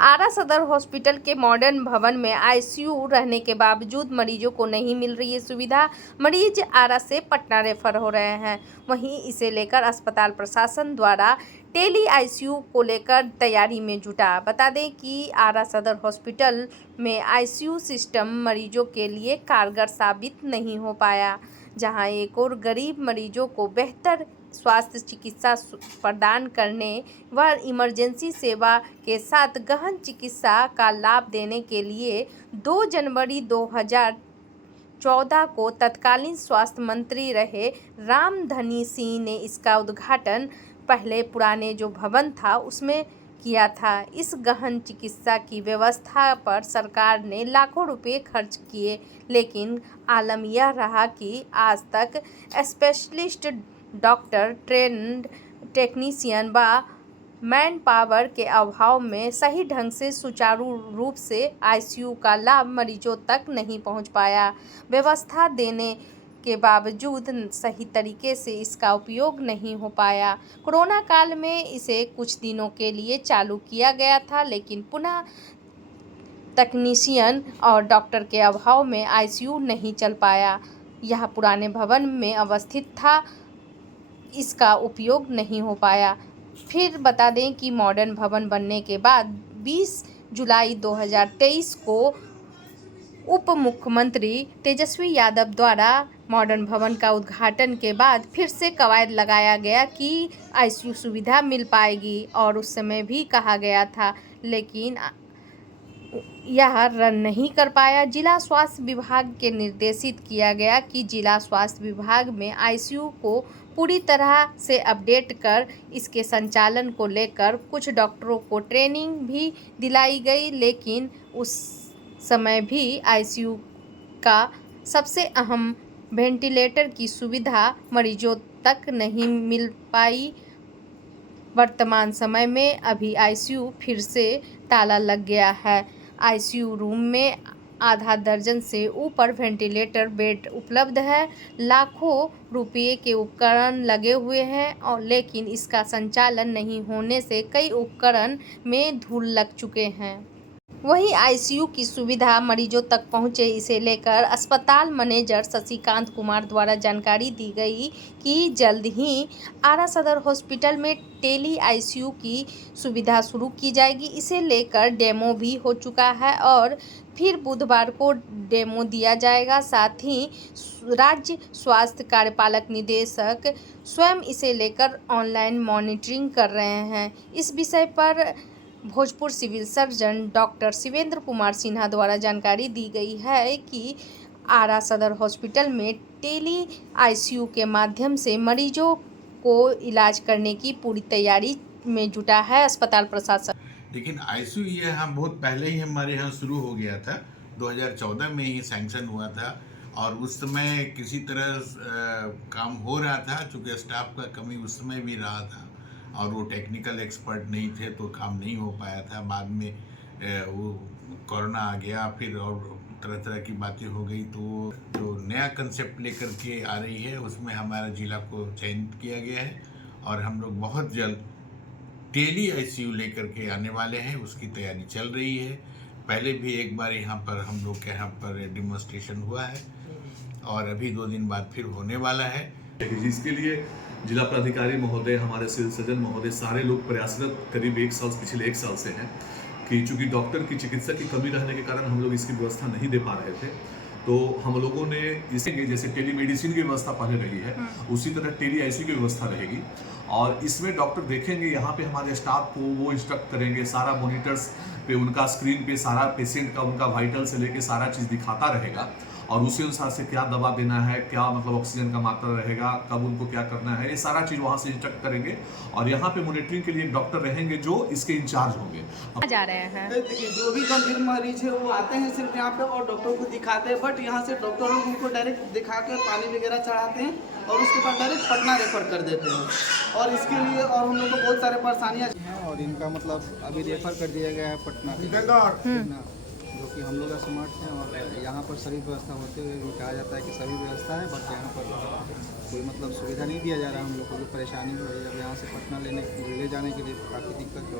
आरा सदर हॉस्पिटल के मॉडर्न भवन में आईसीयू रहने के बावजूद मरीजों को नहीं मिल रही है सुविधा। मरीज आरा से पटना रेफर हो रहे हैं। वहीं इसे लेकर अस्पताल प्रशासन द्वारा टेली आईसीयू को लेकर तैयारी में जुटा। बता दें कि आरा सदर हॉस्पिटल में आईसीयू सिस्टम मरीजों के लिए कारगर साबित नहीं हो पाया, जहां एक और गरीब मरीजों को बेहतर स्वास्थ्य चिकित्सा प्रदान करने व इमरजेंसी सेवा के साथ गहन चिकित्सा का लाभ देने के लिए 2 जनवरी 2014 को तत्कालीन स्वास्थ्य मंत्री रहे रामधनी सिंह ने इसका उद्घाटन पहले पुराने जो भवन था उसमें किया था। इस गहन चिकित्सा की व्यवस्था पर सरकार ने लाखों रुपए खर्च किए, लेकिन आलम यह रहा कि आज तक स्पेशलिस्ट डॉक्टर, ट्रेंड टेक्नीशियन व मैन पावर के अभाव में सही ढंग से सुचारू रूप से आईसीयू का लाभ मरीजों तक नहीं पहुंच पाया। व्यवस्था देने के बावजूद सही तरीके से इसका उपयोग नहीं हो पाया। कोरोना काल में इसे कुछ दिनों के लिए चालू किया गया था, लेकिन पुनः तकनीशियन और डॉक्टर के अभाव में आईसीयू नहीं चल पाया। यह पुराने भवन में अवस्थित था, इसका उपयोग नहीं हो पाया। फिर बता दें कि मॉडर्न भवन बनने के बाद 20 जुलाई 2023 को उप मुख्यमंत्री तेजस्वी यादव द्वारा मॉडर्न भवन का उद्घाटन के बाद फिर से कवायद लगाया गया कि आईसीयू सुविधा मिल पाएगी, और उस समय भी कहा गया था, लेकिन यह रन नहीं कर पाया। जिला स्वास्थ्य विभाग के निर्देशित किया गया कि जिला स्वास्थ्य विभाग में आईसीयू को पूरी तरह से अपडेट कर इसके संचालन को लेकर कुछ डॉक्टरों को ट्रेनिंग भी दिलाई गई, लेकिन उस समय भी आईसीयू का सबसे अहम वेंटिलेटर की सुविधा मरीजों तक नहीं मिल पाई। वर्तमान समय में अभी आईसीयू फिर से ताला लग गया है। आईसीयू रूम में आधा दर्जन से ऊपर वेंटिलेटर बेड उपलब्ध है। लाखों रुपये के उपकरण लगे हुए हैं, और लेकिन इसका संचालन नहीं होने से कई उपकरण में धूल लग चुके हैं। वहीं आईसीयू की सुविधा मरीजों तक पहुंचे, इसे लेकर अस्पताल मैनेजर शशिकांत कुमार द्वारा जानकारी दी गई कि जल्द ही आरा सदर हॉस्पिटल में टेली आईसीयू की सुविधा शुरू की जाएगी। इसे लेकर डेमो भी हो चुका है और फिर बुधवार को डेमो दिया जाएगा। साथ ही राज्य स्वास्थ्य कार्यपालक निदेशक स्वयं इसे लेकर ऑनलाइन मॉनिटरिंग कर रहे हैं। इस विषय पर Bhojpur civil surgeon doctor Shivendra Kumar Sinha द्वारा जानकारी दी गई है कि आरा सदर हॉस्पिटल में टेली आईसीयू के माध्यम से मरीजों को इलाज करने की पूरी तैयारी में जुटा है अस्पताल प्रशासन। लेकिन आईसीयू ये हम बहुत पहले ही हमारे यहाँ शुरू हो गया था, 2014 में ही सैंक्शन हुआ था, और उस समय किसी तरह काम हो रहा था, चूँकि स्टाफ का कमी उस समय भी रहा था और वो टेक्निकल एक्सपर्ट नहीं थे तो काम नहीं हो पाया था। बाद में वो कोरोना आ गया, फिर और तरह तरह की बातें हो गई, तो जो नया कंसेप्ट लेकर के आ रही है उसमें हमारा जिला को चयनित किया गया है, और हम लोग बहुत जल्द टेली आईसीयू लेकर के आने वाले हैं। उसकी तैयारी चल रही है। पहले भी एक बार यहाँ पर हम लोग के यहाँ पर डेमोन्स्ट्रेशन हुआ है, और अभी 2 दिन बाद फिर होने वाला है, जिसके लिए जिला प्राधिकारी महोदय, हमारे सिविल सर्जन महोदय, सारे लोग प्रयासरत करीब पिछले 1 साल से हैं कि चूंकि डॉक्टर की चिकित्सा की कमी रहने के कारण हम लोग इसकी व्यवस्था नहीं दे पा रहे थे, तो हम लोगों ने इसे जैसे टेलीमेडिसिन की व्यवस्था पहले रही है उसी तरह टेली आईसीयू की व्यवस्था रहेगी, और इसमें डॉक्टर देखेंगे, यहाँ पे हमारे स्टाफ को वो इंस्ट्रक्ट करेंगे, सारा मॉनिटर्स पे उनका स्क्रीन पे सारा पेशेंट का उनका वाइटल से लेके सारा चीज़ दिखाता रहेगा, और उसी अनुसार से क्या दवा देना है, क्या मतलब ऑक्सीजन का मात्रा रहेगा, कब उनको क्या करना है, ये सारा चीज़ वहाँ से इंस्ट्रक्ट करेंगे, और यहाँ पे मॉनिटरिंग के लिए एक डॉक्टर रहेंगे जो इसके इंचार्ज होंगे। जा रहे हैं देखिए, जो भी गंभीर मरीज है वो आते हैं सिर्फ यहाँ पे और डॉक्टर को दिखाते हैं, बट यहाँ से डॉक्टर लोग उनको डायरेक्ट दिखा के पानी वगैरह चढ़ाते हैं और उसके बाद डायरेक्ट पटना रेफर कर देते हैं, और इसके लिए और हम लोग को बहुत सारे परेशानियाँ हैं, और इनका मतलब अभी रेफर कर दिया गया है पटना, जो कि हम लोग स्मार्ट हैं, और यहाँ पर सभी व्यवस्था होते हुए भी कहा जाता है कि सभी व्यवस्था है, बट यहाँ पर कोई मतलब सुविधा नहीं दिया जा रहा है। हम लोग को जो परेशानी हो रही है, अब यहाँ से पटना ले जाने के लिए काफ़ी दिक्कत हो